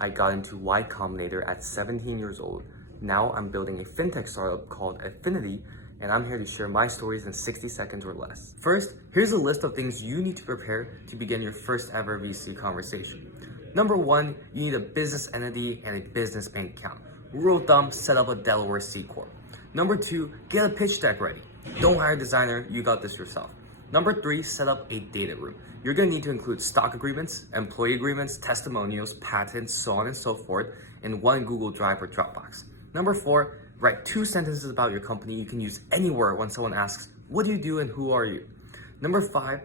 I got into Y Combinator at 17 years old. Now I'm building a fintech startup called Affiniti, and I'm here to share my stories in 60 seconds or less. First, here's a list of things you need to prepare to begin your first ever VC conversation. Number one, you need a business entity and a business bank account. Rule of thumb, set up a Delaware C Corp. Number two, get a pitch deck ready. Don't hire a designer, you got this yourself. Number three, set up a data room. You're gonna need to include stock agreements, employee agreements, testimonials, patents, so on and so forth in one Google Drive or Dropbox. Number four, write 2 sentences about your company you can use anywhere when someone asks, what do you do and who are you? Number five,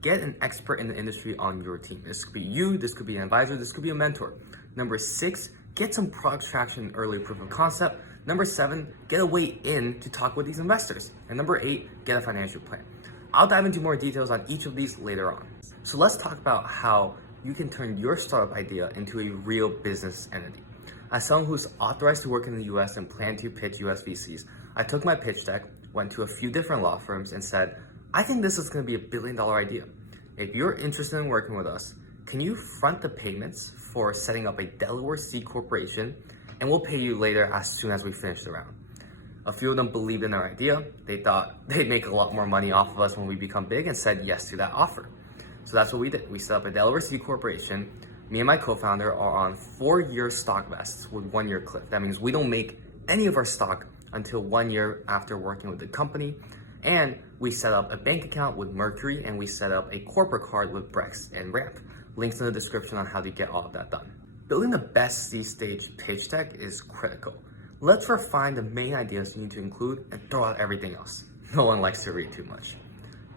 get an expert in the industry on your team. This could be you, this could be an advisor, this could be a mentor. Number six, get some product traction and early proof of concept. Number seven, get a way in to talk with these investors. And number eight, get a financial plan. I'll dive into more details on each of these later on. So let's talk about how you can turn your startup idea into a real business entity. As someone who's authorized to work in the US and plan to pitch US VCs, I took my pitch deck, went to a few different law firms and said, I think this is gonna be $1 billion idea. If you're interested in working with us, can you front the payments for setting up a Delaware C corporation, and we'll pay you later as soon as we finish the round. A few of them believed in our idea. They thought they'd make a lot more money off of us when we become big and said yes to that offer. So that's what we did. We set up a Delaware C corporation. Me and my co-founder are on 4-year stock vests with 1-year cliff. That means we don't make any of our stock until 1 year after working with the company. And we set up a bank account with Mercury, and we set up a corporate card with Brex and Ramp. Links in the description on how to get all of that done. Building the best C-Stage pitch deck is critical. Let's refine the main ideas you need to include and throw out everything else. No one likes to read too much.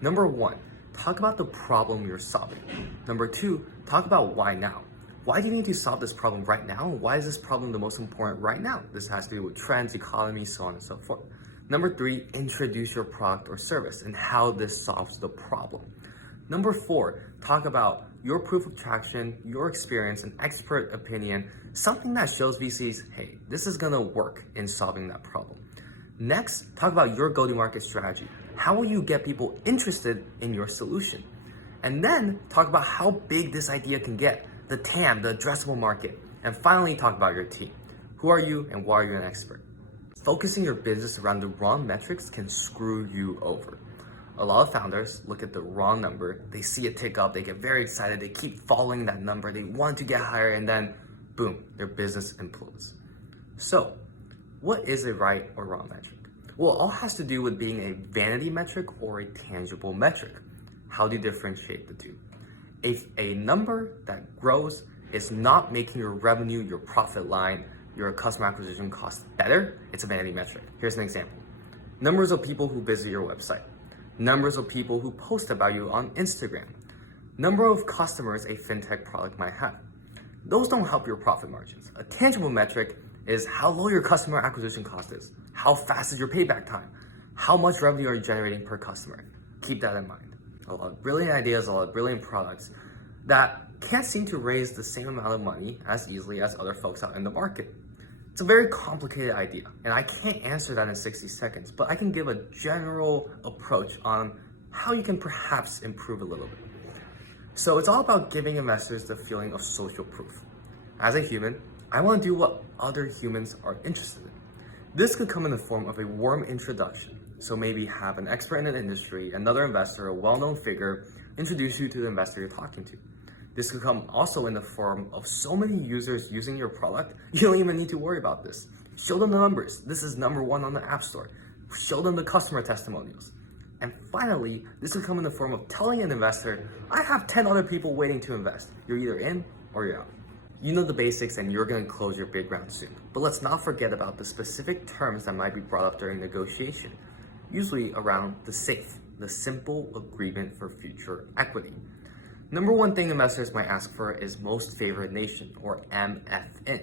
Number one, talk about the problem you're solving. Number two, talk about why now. Why do you need to solve this problem right now? And why is this problem the most important right now? This has to do with trends, economy, so on and so forth. Number three, introduce your product or service and how this solves the problem. Number four, talk about your proof of traction, your experience, and expert opinion, something that shows VCs, hey, this is gonna work in solving that problem. Next, talk about your go-to-market strategy. How will you get people interested in your solution? And then talk about how big this idea can get, the TAM, the addressable market. And finally, talk about your team. Who are you and why are you an expert? Focusing your business around the wrong metrics can screw you over. A lot of founders look at the wrong number, they see it tick up, they get very excited, they keep following that number, they want to get higher, and then boom, their business implodes. So, what is a right or wrong metric? Well, it all has to do with being a vanity metric or a tangible metric. How do you differentiate the two? If a number that grows is not making your revenue, your profit line, your customer acquisition cost better, it's a vanity metric. Here's an example. Numbers of people who visit your website. Numbers of people who post about you on Instagram. Number of customers a fintech product might have. Those don't help your profit margins. A tangible metric is how low your customer acquisition cost is. How fast is your payback time? How much revenue are you generating per customer? Keep that in mind. A lot of brilliant ideas, a lot of brilliant products that can't seem to raise the same amount of money as easily as other folks out in the market. It's a very complicated idea, and I can't answer that in 60 seconds, but I can give a general approach on how you can perhaps improve a little bit. So it's all about giving investors the feeling of social proof. As a human, I want to do what other humans are interested in. This could come in the form of a warm introduction. So maybe have an expert in an industry, another investor, a well-known figure, introduce you to the investor you're talking to. This could come also in the form of so many users using your product, you don't even need to worry about this. Show them the numbers. This is number 1 on the App Store. Show them the customer testimonials. And finally, this could come in the form of telling an investor, I have 10 other people waiting to invest. You're either in or you're out. You know the basics and you're gonna close your big round soon. But let's not forget about the specific terms that might be brought up during negotiation, usually around the SAFE, the Simple Agreement for Future Equity. Number one thing investors might ask for is Most Favored Nation, or MFN.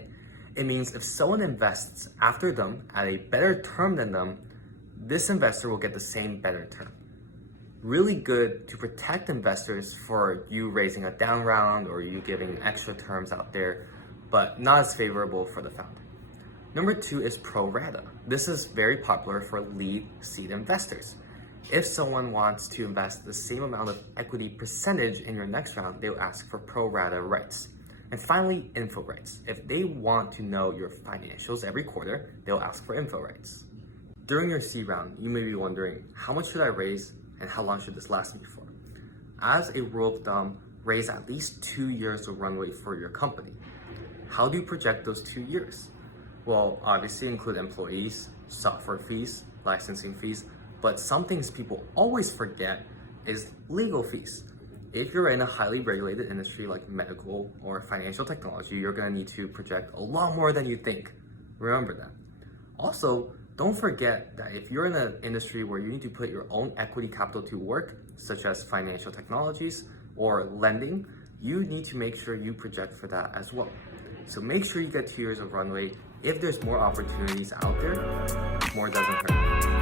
It means if someone invests after them at a better term than them, this investor will get the same better term. Really good to protect investors for you raising a down round or you giving extra terms out there, but not as favorable for the founder. Number two is pro rata. This is very popular for lead seed investors. If someone wants to invest the same amount of equity percentage in your next round, they'll ask for pro rata rights. And finally, info rights. If they want to know your financials every quarter, they'll ask for info rights. During your seed round, you may be wondering, how much should I raise and how long should this last me for? As a rule of thumb, raise at least 2 years of runway for your company. How do you project those 2 years? Well, obviously include employees, software fees, licensing fees, but some things people always forget is legal fees. If you're in a highly regulated industry like medical or financial technology, you're gonna need to project a lot more than you think. Remember that. Also, don't forget that if you're in an industry where you need to put your own equity capital to work, such as financial technologies or lending, you need to make sure you project for that as well. So make sure you get 2 years of runway. If there's more opportunities out there, more doesn't hurt.